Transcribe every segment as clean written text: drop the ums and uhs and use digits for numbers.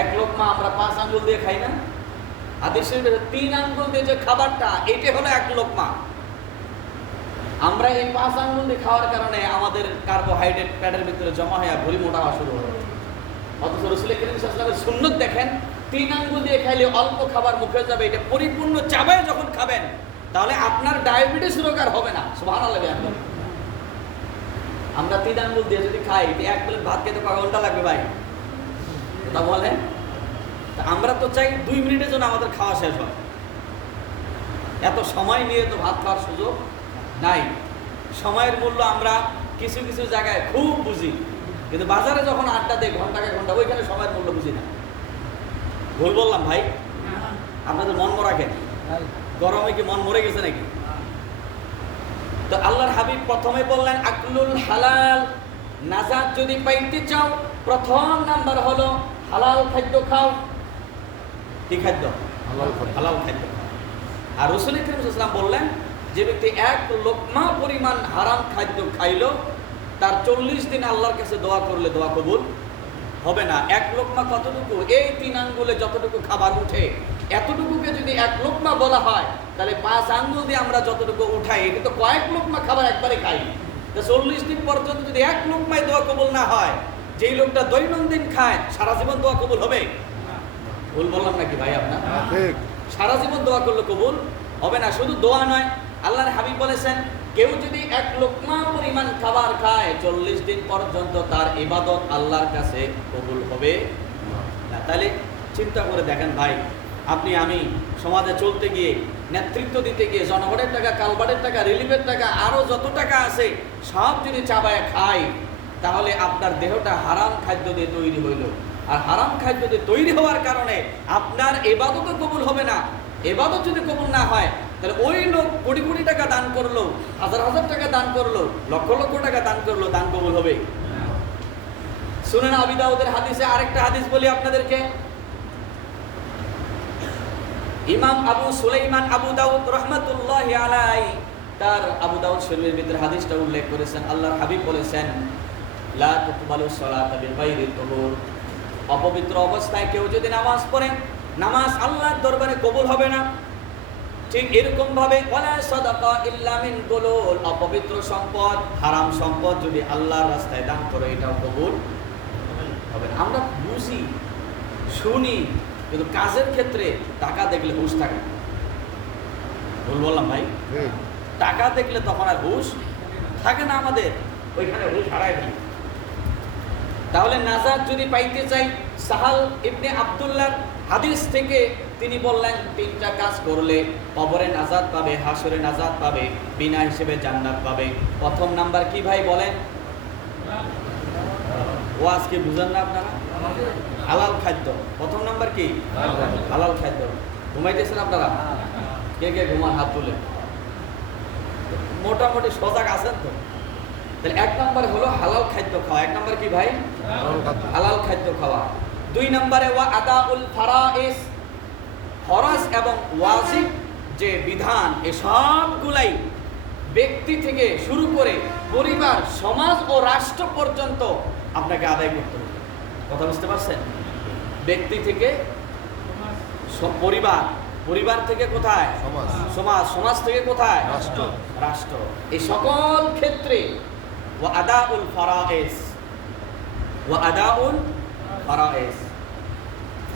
এক লোকমা আমরা 5 আঙ্গুল দিয়ে খাই না? হাদিসের 3 আঙ্গুল দিয়ে যে খাবারটা, এটা হলো এক লোকমা। আমরা এই 5 আঙ্গুল দিয়ে খাওয়ার কারণে আমাদের কার্বোহাইড্রেট পেটের ভিতরে জমা হয়ে ভুঁড়ি মোটা হওয়া শুরু হয়। অথচ রাসূল করিম সাল্লাল্লাহু আলাইহি ওয়াসাল্লামের সুন্নাত দেখেন, 3 আঙ্গুল দিয়ে খাইলে অল্প খাবার মুখে যাবে, এটা পরিপূর্ণ চাবায় যখন খাবেন তাহলে আপনার ডায়াবেটিস রোগ আর হবে না। সুবহানাল্লাহ। আমরা 3 আঙ্গুল দিয়ে যদি খাই, এটা 1 প্লেট ভাত খেতে কয় ঘন্টা লাগবে ভাই? তা বলেন। আমরা তো চাই 2 মিনিটের জন্য আমাদের খাওয়া শেষ হয়। এত সময় নিয়ে তো ভাত খাওয়ার সুযোগ নাই। সময়ের মূল্য আমরা কিছু কিছু জায়গায় খুব বুঝি, কিন্তু বাজারে যখন আড্ডা দেয় ঘন্টাকে ঘন্টা, ওইখানে সময়ের মূল্য বুঝি না। ভুল বললাম ভাই? আপনাদের মন মরা কেন? গরমে কি মন মরে গেছে নাকি? তো আল্লাহর হাবিব প্রথমে বললেন আকলুল হালাল। নাজাত যদি পাইতে চাও, প্রথম নাম্বার হলো হালাল খাদ্য খাও। কি খাদ্য? হালাল খাদ্য। আর রাসূল করিম সাল্লাল্লাহু আলাইহি ওয়াসাল্লাম বললেন, যে ব্যক্তি 1 লোকমা পরিমাণ হারাম খাদ্য খাইলো, তার 40 দিন আল্লাহর কাছে দোয়া করলে দোয়া কবুল হবে না। 1 লোকমা কতটুকু? এই 3 আঙ্গুলে যতটুকু খাবার উঠে, এতটুকুকে যদি 1 লোকমা বলা হয়, তাহলে 5 আঙ্গুল দিয়ে আমরা যতটুকু উঠাই, এটা তো কয়েক লোকমা খাবার একবারে খাই। 40 দিন পর্যন্ত যদি 1 লোকমায় দোয়া কবুল না হয়, যেই লোকটা দৈনন্দিন খায় সারা জীবন দোয়া কবুল হবে? ভুল বললাম নাকি ভাই আপনার? ঠিক। সারা জীবন দোয়া করলে কবুল হবে না। শুধু দোয়া নয়, আল্লাহর হাবিব বলেছেন, কেউ যদি 1 লোকমা পরিমাণ খাবার খায়, 40 দিন পর্যন্ত তার ইবাদত আল্লাহর কাছে কবুল হবে না। তাহলে চিন্তা করে দেখেন ভাই, আপনি আমি সমাজে চলতে গিয়ে, নেতৃত্ব দিতে গিয়ে, জনগণের টাকা, কালবাটের টাকা, রিলিফের টাকা, আরও যত টাকা আছে সব যদি চাবায় খাই, তাহলে আপনার দেহটা হারাম খাদ্য দিয়ে তৈরি হইল। আর হারাম খাদ্য দিয়ে তৈরি হওয়ার কারণে আপনার ইবাদতও কবুল হবে না। ইবাদত যদি কবুল না হয়, তাহলে ওই লোক কোটি কোটি টাকা দান করলো, হাজার হাজার টাকা দান করলো, লক্ষ লক্ষ টাকা দান করলো, দান কবুল হবে? সুনান আবি দাউদের হাদিসে আরেকটা হাদিস বলি আপনাদেরকে। ইমাম আবু সুলাইমান আবু দাউদ রাহমাতুল্লাহি আলাইহি তার আবু দাউদ শরীফের ভিতরে হাদিসটা উল্লেখ করেছেন। আল্লাহর হাবিব বলেছেন, লা তুকবালু সালাতু বিগাইরি তুহুর। অপবিত্র অবস্থায় কেউ যদি নামাজ পড়ে, নামাজ আল্লাহর দরবারে কবুল হবে না। ঠিক এরকম ভাবে ওয়ালা সাদাকা ইল্লা মিন গুলুল। অপবিত্র সম্পদ, হারাম সম্পদ যদি আল্লাহর রাস্তায় দান করে, এটাও কবুল হবে না। আমরা বুঝি, শুনি, কিন্তু কাজের ক্ষেত্রে টাকা দেখলে হুঁশ থাকে। ভুল বললাম ভাই? টাকা দেখলে তখন আর হুঁশ থাকে না, আমাদের ওইখানে হুঁশ হারায় ফেলি। তাহলে নাজাত যদি পাইতে চাই, সাহাল ইবনে আব্দুল্লাহ হাদিস থেকে তিনি বললেন, 3টা কাজ করলে কবরে নাজাত পাবে, হাসরে নাজাত পাবে, বিনা হিসেবে জান্নাত পাবে। প্রথম নাম্বার কি ভাই বলেন? ও আজকে বুঝেন না আপনারা? হালাল খাদ্য। প্রথম নাম্বার কি? হালাল খাদ্য। ঘুমাইতেছেন আপনারা? কে কে ঘুমান হাত তুলে? মোটামুটি সজাগ আছেন তো? তাহলে 1 নাম্বার হলো হালাল খাদ্য খাওয়া। 1 নাম্বার কি ভাই? হালাল খাদ্য খাওয়া। 2 নম্বরে ওয়া আদাউল ফারাইজ। ফরজ এবং ওয়াজিব যে বিধান, এই সবগুলাই ব্যক্তি থেকে শুরু করে পরিবার, সমাজ ও রাষ্ট্র পর্যন্ত আপনাকে আদায় করতে হবে। কথা বুঝতে পারছেন? ব্যক্তি থেকে পরিবার, পরিবার থেকে কোথায়? সমাজ, সমাজ থেকে কোথায়? রাষ্ট্র। এই সকল ক্ষেত্রে ওয়া আদাউল ফারাইজ, ওয়া আদাউল ফারাইজ।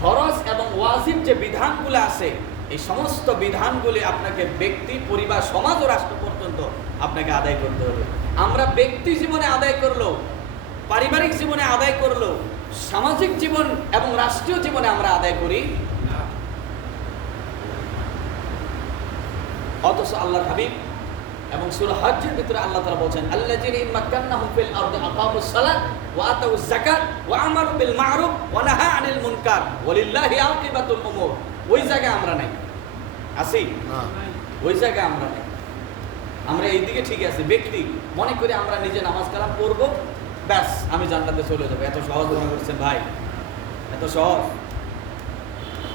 ফরজ এবং ওয়াজিব যে বিধানগুলো আছে, এই সমস্ত বিধানগুলি আপনাকে ব্যক্তি, পরিবার, সমাজ ও রাষ্ট্র পর্যন্ত আপনাকে আদায় করতে হবে। আমরা ব্যক্তি জীবনে আদায় করলো, পারিবারিক জীবনে আদায় করলো, সামাজিক জীবন এবং রাষ্ট্রীয় জীবনে আমরা আদায় করি না। অথচ আল্লাহর হাবিব এবং সূরা হজ্জের ভিতরে আল্লাহ তাআলা বলেন, আল্লাযীনা ইম্মাক্কান্নাহুম ফিল আরদি আকামুস সালাত ওয়া আতাউজ যাকাত ওয়া আমারু বিল মা'রুফ ওয়া নাহা আনিল মুনকার ওয়ালিল্লাহি আকিবাতুল উমুর। ওই জায়গায় আমরা নাই, আছি না? ওই জায়গায় আমরা নাই। আমরা এইদিকে ঠিক আছে, ব্যক্তি মনে করি আমরা নিজে নামাজ কালাম পড়ব, ব্যাস আমি জান্নাতে চলে যাবো। এত সহজ মনে করছেন ভাই? এত সহজ?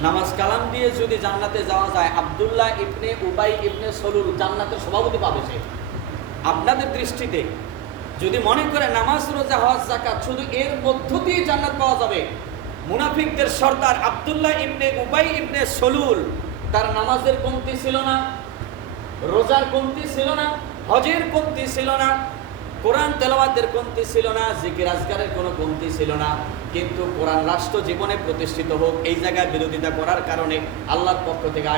নামাজ কালাম দিয়ে যদি জান্নাতে যাওয়া যায়, আব্দুল্লাহ ইবনে উবাই ইবনে সলুল জান্নাতের সভাপতি পাবে সে। আপনাদের দৃষ্টিতে যদি মনে করে নামাজ, রোজা, হজ, যাকাত শুধু এর মধ্য দিয়ে জান্নাত পাওয়া যাবে, মুনাফিকদের সর্দার আব্দুল্লাহ ইবনে উবাই ইবনে সলুল, তার নামাজের কমতি ছিল না, রোজার কমতি ছিল না, হজের কমতি ছিল না, কোরআন তেলাওয়াতের কমতি ছিল না, জিকির আজকারের কোনো কমতি ছিল না। কিন্তু কোরআন রাষ্ট্র জীবনে প্রতিষ্ঠিত হোক এই জায়গায় বিরোধিতা করার কারণে আল্লাহর পক্ষ থেকে